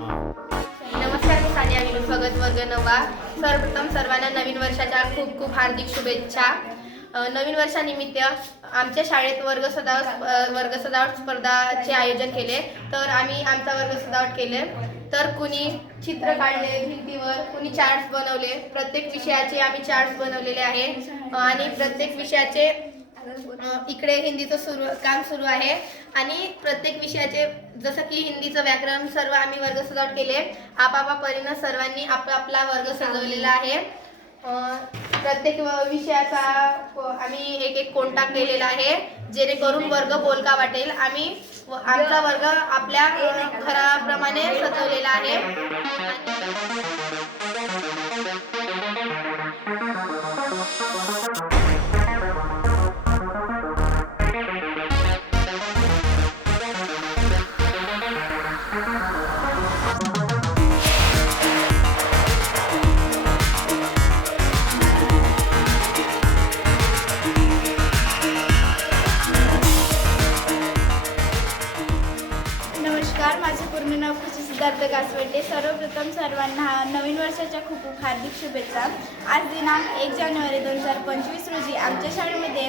नमस्कार मी सानिया विनोद भगत वर्ग नवा सर्वप्रथम सर्वांना नवीन वर्षाच्या खूप खूप हार्दिक शुभेच्छा. नवीन वर्षानिमित्त आमच्या शाळेत वर्ग सजावट वर्ग सजावट स्पर्धाचे आयोजन केले. तर आम्ही आमचा वर्ग सजावट केले. तर कुणी चित्र काढले भिंतीवर कुणी चार्ट्स बनवले प्रत्येक विषयाचे आम्ही चार्ट्स बनवलेले आहे. आणि प्रत्येक विषयाचे इकडे हिंदीचं सुरू काम सुरू आहे. आणि प्रत्येक विषयाचे जसं की हिंदीचं व्याकरण सर्व आम्ही वर्ग सजावट केले. आपापा परीनं सर्वांनी आपला वर्ग सजवलेला आहे. प्रत्येक विषयाचा आम्ही एक एक कोणता केलेला आहे जेणेकरून वर्ग बोलका वाटेल. आम्ही आमचा वर्ग आपल्या घराप्रमाणे सजवलेला आहे. सर्वप्रथम सर्वांना नवीन वर्षाच्या खूप खूप हार्दिक शुभेच्छा. आज दिनांक एक जानेवारी दोन हजार पंचवीस रोजी आमच्या शाळेमध्ये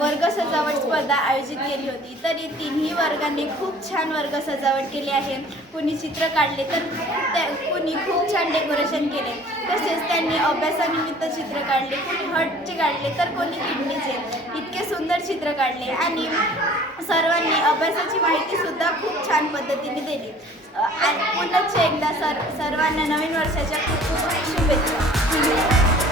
वर्ग सजावट स्पर्धा आयोजित केली होती. तरी तिन्ही वर्गांनी खूप छान वर्ग सजावट केली आहे. कुणी चित्र काढले तर त्या कुणी खूप छान डेकोरेशन केले. तसेच त्यांनी अभ्यासानिमित्त चित्र काढले कुणी हटचे काढले तर कोणी किडनीचे. इतके सुंदर चित्र काढले आणि सर्वांनी अभ्यासाची माहिती सुद्धा खूप छान पद्धतीने दिली. अ, आणि पुन्हा एकदा सर सर्वांना नवीन वर्षाच्या खूप खूप शुभेच्छा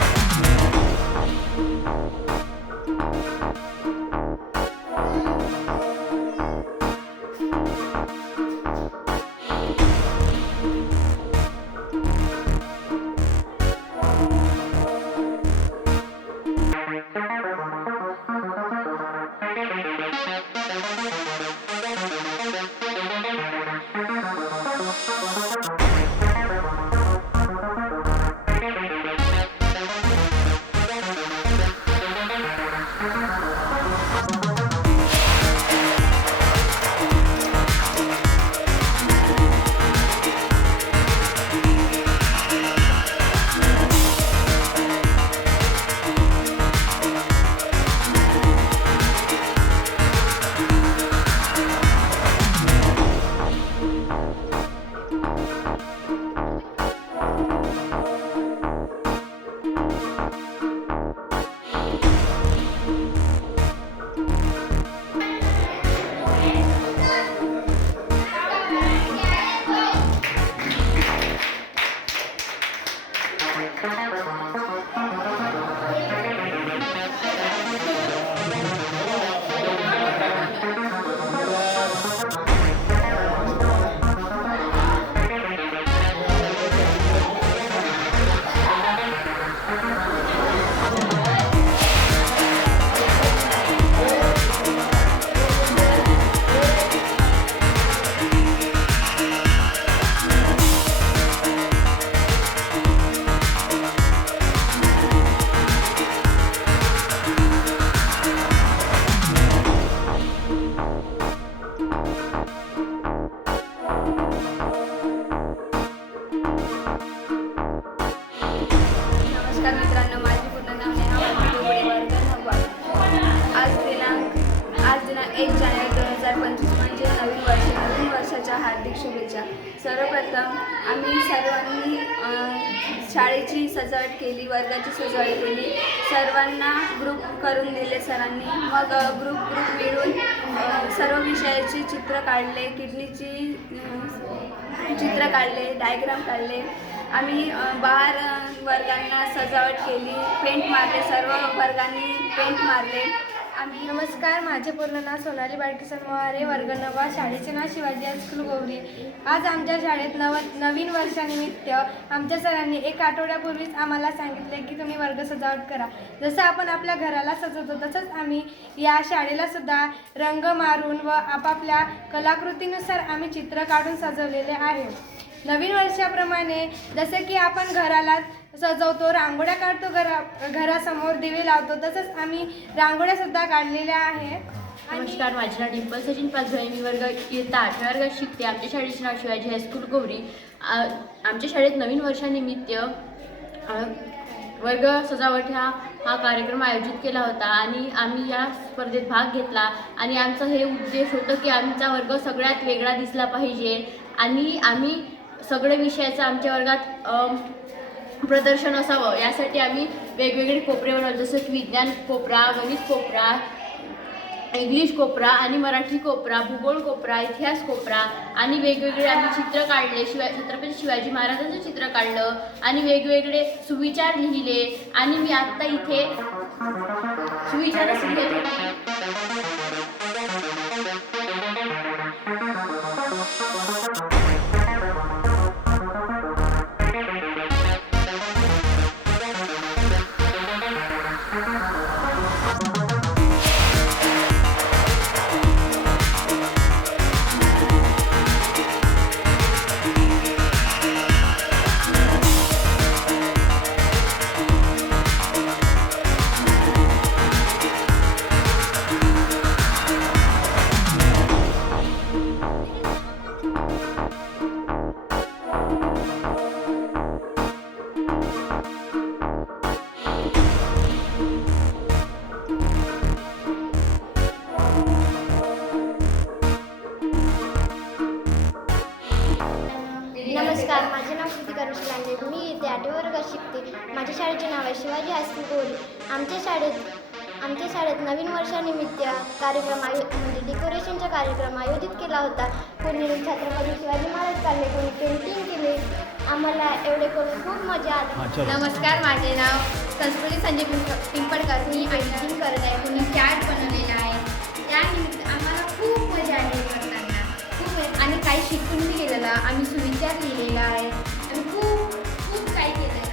नमस्कार मित्रांनो माझे पूर्ण नाव नेहा आज दिनांक आज दिनांक एक जानेवारी दोन हजार पंचवीस म्हणजे नवीन वर्ष नवीन वर्षाच्या हार्दिक शुभेच्छा. सर्वप्रथम आम्ही सर्वांनी शाळेची सजावट केली वर्गाची सजावट केली. सर्वांना ग्रुप करून दिले सरांनी. मग ग्रुप ग्रुप मिळून सर्व विषयाची चित्र काढले किडनीची चित्र काढले डायग्राम काढले. आम्ही बाहेर वर्गांना सजावट केली पेंट मारले सर्व वर्गांनी पेंट मारले. आम्ही नमस्कार माझे पूर्ण नाव सोनाली बाळकिसन मोहारे वर्ग नवा शाळेचे नाव शिवाजी हायस्कूल गोवरी. आज आमच्या शाळेत नव नवीन वर्षानिमित्त आमच्या सरांनी एक आठवड्यापूर्वीच आम्हाला सांगितले की तुम्ही वर्ग सजावट करा. जसं आपण आपल्या घराला सजवतो तसंच आम्ही या शाळेला सुद्धा रंग मारून व आपापल्या कलाकृतीनुसार आम्ही चित्र काढून सजवलेले आहे. नवीन वर्षाप्रमाणे जसे की आपण घराला सजवतो रांगोळ्या काढतो घरा घरासमोर दिवे लावतो तसंच आम्ही रांगोळ्यासुद्धा काढलेल्या आहे नमस्कार माझे नाव डिंपल सचिन पाचभाई मी वर्ग इयत्ता आठव्या वर्गात शिकते. आमच्या शाळेचे नाव शिवाजी हायस्कूल गौरी आमच्या शाळेत नवीन वर्षानिमित्त वर्ग सजावट हा हा कार्यक्रम आयोजित केला होता आणि आम्ही या स्पर्धेत भाग घेतला. आणि आमचं हे उद्देश होतं की आमचा वर्ग सगळ्यात वेगळा दिसला पाहिजे. आणि आम्ही सगळे विषयाचं आमच्या वर्गात प्रदर्शन असावं. यासाठी आम्ही वेगवेगळे कोपरे बनवले. जसं की विज्ञान कोपरा गणित कोपरा इंग्लिश कोपरा आणि मराठी कोपरा भूगोल कोपरा इतिहास कोपरा आणि वेगवेगळे आम्ही चित्र काढले. शिवाय छत्रपती शिवाजी महाराजांचं चित्र काढलं आणि वेगवेगळे सुविचार लिहिले आणि मी आत्ता इथे सुविचारच लिहिले नमस्कार माझे नाव कृतिका ऋषी लांडे. मी इथे आठव्या वर्गात शिकते. माझ्या शाळेचे नाव आहे शिवाजी हायस्कूल गोरी आमच्या शाळेत आमच्या शाळेत नवीन वर्षानिमित्त कार्यक्रम आयो म्हणजे डेकोरेशनचा कार्यक्रम आयोजित केला होता. कोणी छत्रपती शिवाजी महाराज काढले कोणी पेंटिंग केले आम्हाला एवढे करून खूप मजा आली. नमस्कार माझे नाव संस्कृती संजय पिंप- पिंपळकर. मी एडिटिंग करत आहे. कुणी चार्ट बनवलेला आहे. त्यानिमित्त आम्हाला खूप मजा आली करताना खूप आणि काही शिकून बी गेलेला. आम्ही सुविचार लिहिलेला आहे. आणि खूप खूप काही केलेलं आहे.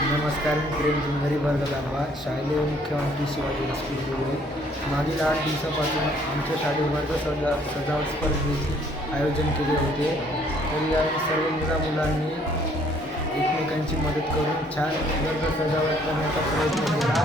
नमस्कार मी प्रेम जिंगरी वर्ग दाबा शालेय मुख्यमंत्री शिवाजी गुरुवे मागील आठ दिवसापासून आमच्या शाळेवर सजा सजास्पर्धेचे आयोजन केले होते. तरी या सर्व मुला मुलांनी एकमेकांची मदत करून छान वर्ग सजावट करण्याचा प्रयत्न केला.